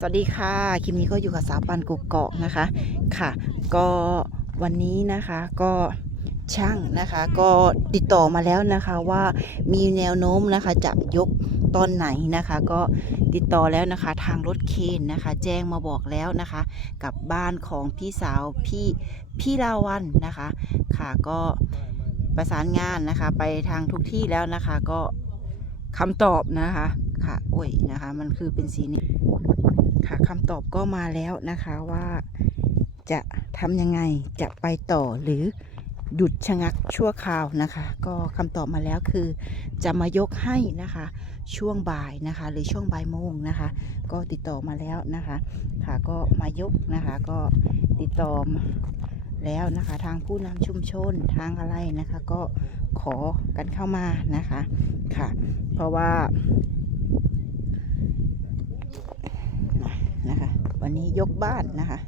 สวัสดีค่ะ คลิปนี้ก็อยู่กับสาวปันกุกเกาะนะคะค่ะ ก็วันนี้นะคะก็ช่างนะคะก็ติดต่อมาแล้วนะคะว่ามีแนวโน้มนะคะจะยกตอนไหนนะคะ ก็ติดต่อแล้วนะคะทางรถเคนนะคะ แจ้งมาบอกแล้วนะคะ กับบ้านของพี่สาวพี่พี่ลาวันนะคะ ค่ะก็ประสานงานนะคะไปทางทุกที่แล้วนะคะ ก็คำตอบนะคะค่ะโอ้ยนะคะ มันคือเป็นสีนี้ ค่ะคำตอบก็มาแล้วนะคะว่าจะทำยังไงจะไปต่อหรือหยุดชะงักชั่วคราวนะคะ ก็คำตอบมาแล้วคือ จะมายกให้นะคะช่วงบ่ายนะคะ หรือช่วงบ่ายโมงนะคะ ก็ติดต่อมาแล้วนะคะ ค่ะก็มายกนะคะก็ติดต่อมแล้วนะคะ ทางผู้นำชุมชนทางอะไรนะคะ ก็ขอกันเข้ามานะคะค่ะ เพราะว่า นะคะ วันนี้ยกบ้านนะคะ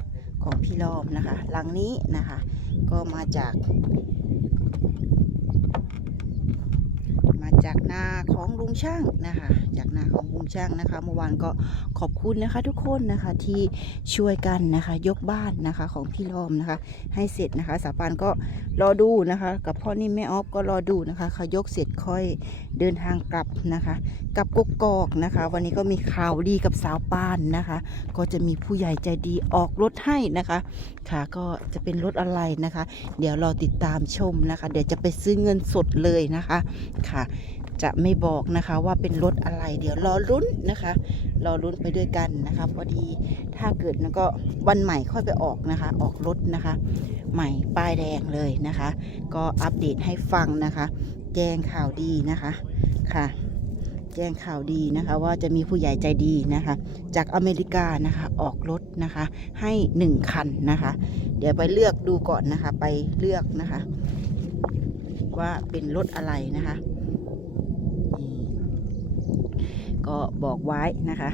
ของพี่ลอมนะคะ หลังนี้นะคะ ก็มาจาก มา จากนาของลุงช่างนะคะ จากนาของลุงช่างนะคะ เมื่อวานก็ขอบคุณนะคะ ทุกคนนะคะที่ช่วยกันนะคะ ยกบ้านนะคะของพี่ลอมนะคะ ให้เสร็จนะคะสาปานก็รอดูนะคะ กับพ่อนิ่มแม่ออฟก็รอดูนะคะเขายกเสร็จค่อยเดินทางกลับนะคะกลับกกอกนะคะ วันนี้ก็มีข่าวดีกับสาวปานนะคะ ก็จะมีผู้ใหญ่ใจดีออกรถให้นะคะ ค่ะก็จะเป็นรถอะไรนะคะ เดี๋ยวรอติดตามชมนะคะ เดี๋ยวจะไปซื้อเงินสดเลยนะคะค่ะ จะไม่บอกนะคะว่าเป็นรถอะไร เดี๋ยวรอลุ้นนะคะรอลุ้นไปด้วยกันนะคะพอดีถ้าเกิดนก็วันใหม่ค่อยไปออกนะคะ ออกรถนะคะ ใหม่ป้ายแดงเลยนะคะ ก็อัปเดตให้ฟังนะคะ แจ้งข่าวดีนะคะค่ะ แจ้งข่าวดีนะคะ ว่าจะมีผู้ใหญ่ใจดีนะคะ จากอเมริกานะคะออกรถนะคะ ให้หนึ่งคันนะคะ เดี๋ยวไปเลือกดูก่อนนะคะ ไปเลือกนะคะ ว่าเป็นรถอะไรนะคะนี่ ก็บอกไว้นะคะ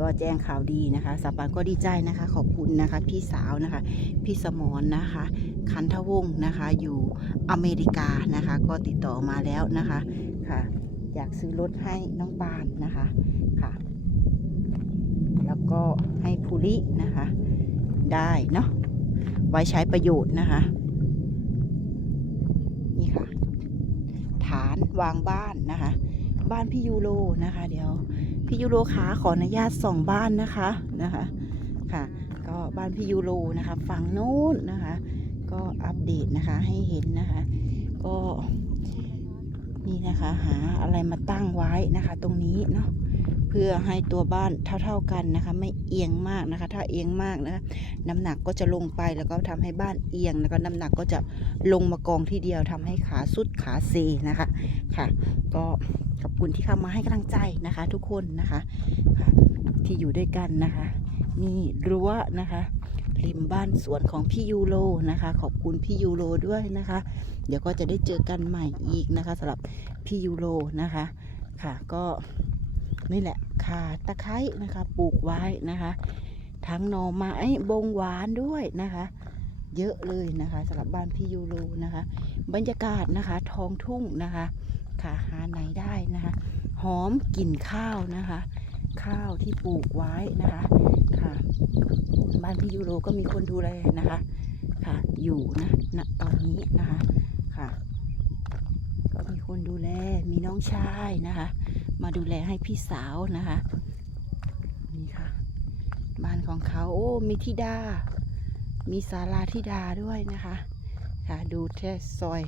ก็แจ้งข่าวดีนะคะสาปานก็ดีใจนะคะ ขอบคุณนะคะ พี่สาวนะคะ พี่สมรนะคะ คันทวงศ์นะคะ อยู่อเมริกานะคะ ก็ติดต่อมาแล้วนะคะค่ะ อยากซื้อรถให้น้องปานนะคะค่ะ แล้วก็ให้ภูรินะคะ ได้เนาะไว้ใช้ประโยชน์นะคะนี่ค่ะ ฐานวางบ้านนะคะ บ้านพี่ยูโรนะคะ เดี๋ยวพี่ยูโรขาขออนุญาตส่องบ้านนะคะนะคะค่ะ ก็บ้านพี่ยูโรนะคะฝั่งโน้นนะคะ ก็อัปเดตนะคะให้เห็นนะคะ ก็นี่นะคะหาอะไรมาตั้งไว้นะคะ ตรงนี้เนาะเพื่อให้ตัวบ้านเท่า ๆกันนะคะ ไม่เอียงมากนะคะ ถ้าเอียงมากนะคะน้ำหนักก็จะลงไปแล้วก็ทำให้บ้านเอียงแล้วก็น้ำหนักก็จะลงมากองที่เดียวทำให้ขาสุดขาเซนะคะค่ะ ก็ ขอบคุณที่เข้ามาให้กำลังใจนะคะ ทุกคนนะคะค่ะที่อยู่ด้วยกันนะคะ นี่รั้วนะคะริมบ้านสวนของพี่ยูโรนะคะ ขอบคุณพี่ยูโรด้วยนะคะ เดี๋ยวก็จะได้เจอกันใหม่อีกนะคะสำหรับพี่ยูโรนะคะ ค่ะก็นี่แหละค่ะตะไคร้นะคะ ปลูกไว้นะคะ ทั้งหน่อไม้บงหวานด้วยนะคะ เยอะเลยนะคะสำหรับบ้านพี่ยูโรนะคะ บรรยากาศนะคะ ท้องทุ่งนะคะ ค่ะ หาไหนได้นะคะ หอมกลิ่นข้าวนะคะ ข้าวที่ปลูกไว้นะคะค่ะบ้านพี่ยูโรก็มีคนดูแลนะคะ ค่ะ อยู่นะณตอนนี้นะคะค่ะ ก็มีคนดูแลมีน้องชายนะคะ มาดูแลให้พี่สาวนะคะนี่ค่ะ บ้านของเขาโอ้มีธิดา มีศาลาธิดาด้วยนะคะ ค่ะดูแค่ซอย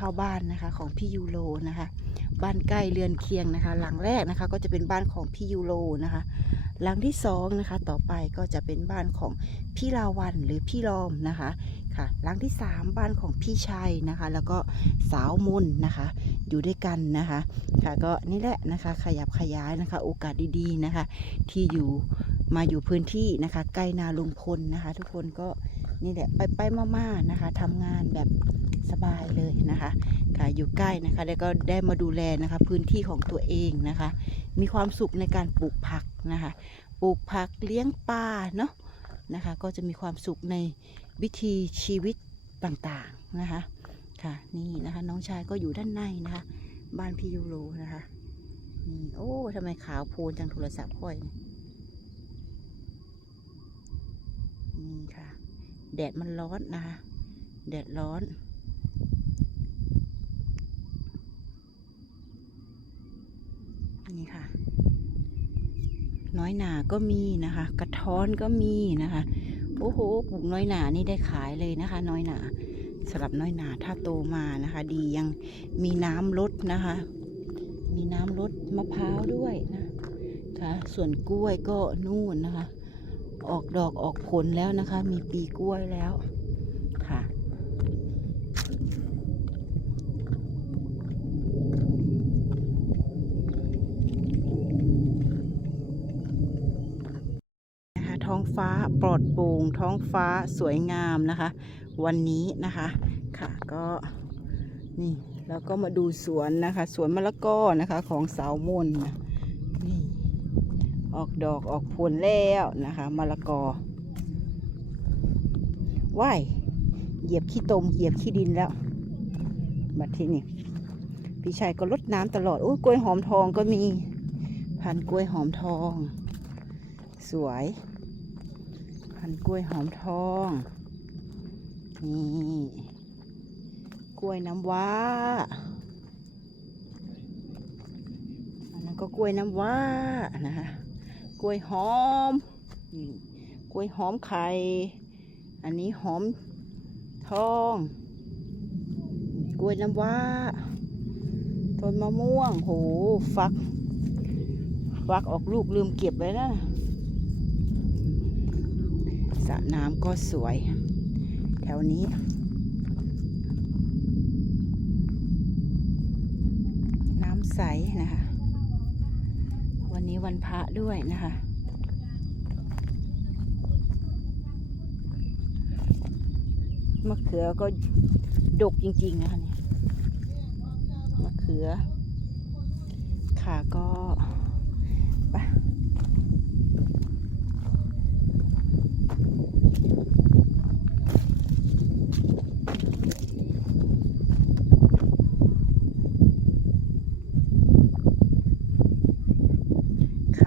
เข้าบ้านนะคะของพี่ยูโรนะคะ บ้านใกล้เรือนเคียงนะคะ หลังแรกนะคะก็จะเป็นบ้านของพี่ยูโรนะคะ หลังที่สองนะคะต่อไปก็จะเป็นบ้านของพี่ลาวันหรือพี่ลอมนะคะค่ะ หลังที่สามบ้านของพี่ชัยนะคะ แล้วก็สาวมนนะคะ อยู่ด้วยกันนะคะ ค่ะก็นี่แหละนะคะขยับขยายนะคะ โอกาสดีๆนะคะ ที่อยู่มาอยู่พื้นที่นะคะ ใกล้นาลุงพลนะคะ ทุกคนก็ นี่แหละไปไปๆมาๆนะคะทำงานแบบสบายเลยนะคะค่ะอยู่ใกล้นะคะ แล้วก็ได้มาดูแลนะคะ พื้นที่ของตัวเองนะคะ มีความสุขในการปลูกผักนะคะ ปลูกผักเลี้ยงปลาเนาะนะคะ ก็จะมีความสุขในวิธีชีวิตต่างๆนะคะ ค่ะ นี่นะคะ น้องชายก็อยู่ด้านในนะคะ บ้านพี่ยูโรนะคะ นี่โอ้ทำไมขาวโพลนจังโทรศัพท์ค่อยนี่ค่ะ แดดมันร้อนนะคะ แดดร้อนนี่ค่ะ น้อยหนาก็มีนะคะ กระท้อนก็มีนะคะโอ้โหปลูกน้อยหนานี่ได้ขายเลยนะคะ น้อยหนาสำหรับน้อยหนาถ้าโตมานะคะ ดียังมีน้ำลดนะคะ มีน้ำลดมะพร้าวด้วยนะคะส่วนกล้วยก็นู่นนะคะ ออกดอกออกผลแล้วนะคะ มีปีกล้วยแล้วค่ะนะคะท้องฟ้าปลอดโปร่งท้องฟ้าสวยงามนะคะ วันนี้นะคะค่ะก็นี่แล้วก็มาดูสวนนะคะ สวนมะละกอนะคะของสาวมนนะ ออกดอกออกผลแล้วนะคะมะละกอว้ายเหยียบขี้ตมเหยียบขี้ดินแล้วบัดที่นี่พี่ชายก็ลดน้ำตลอดโอ้กล้วยหอมทองก็มีพันกล้วยหอมทอง สวย พันกล้วยหอมทองนี่กล้วยน้ำว้าอันนั้นก็กล้วยน้ำว้านะคะ กล้วยหอมนี่กล้วยหอมไข่ อันนี้หอมทอง กล้วยน้ำว้า ต้นมะม่วง โห ฟัก ฟักออกลูกลืมเก็บไว้แล้วนะสระน้ำก็สวย แถวนี้น้ำใสนะคะ วันพระด้วยนะคะมะเขือก็ดกจริงๆนะคะเนี่ยมะเขือค่ะก็ไป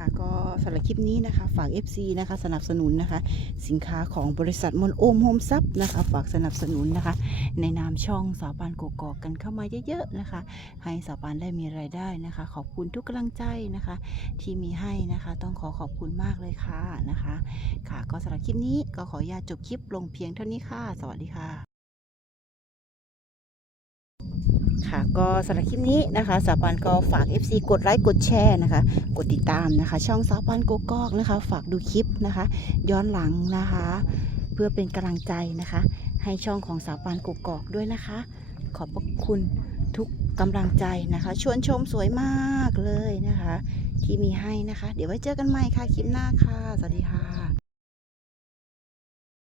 ะก็สำหรับคลิป นี้นะคะฝาก FC นะคะสนับสนุนนะคะ สินค้าของบริษัทมนโอมโฮมซับนะคะฝากสนับสนุนนะคะ ในนามช่องสาวปานกกอกกันเข้ามาเยอะๆนะคะ ให้สาวปานได้มีรายได้นะคะ ขอบคุณทุกกำลังใจนะคะ ที่มีให้นะคะ ต้องขอขอบคุณมากเลยค่ะนะคะ ค่ะก็สำหรับคลิปนี้ก็ขออนุญาตจบคลิปลงเพียงเท่านี้ค่ะ สวัสดีค่ะ ค่ะก็สำหรับคลิปนี้นะคะสาวปานก็ฝาก FC กดไลค์กดแชร์นะคะ กดติดตามนะคะ ช่องสาวปานโกกอกนะคะ ฝากดูคลิปนะคะ ย้อนหลังนะคะ เพื่อเป็นกำลังใจนะคะ ให้ช่องของสาวปานโกกอกด้วยนะคะ ขอบพระคุณทุกกำลังใจนะคะ ชวนชมสวยมากเลยนะคะ ที่มีให้นะคะ เดี๋ยวไว้เจอกันใหม่ค่ะคลิปหน้าค่ะ สวัสดีค่ะ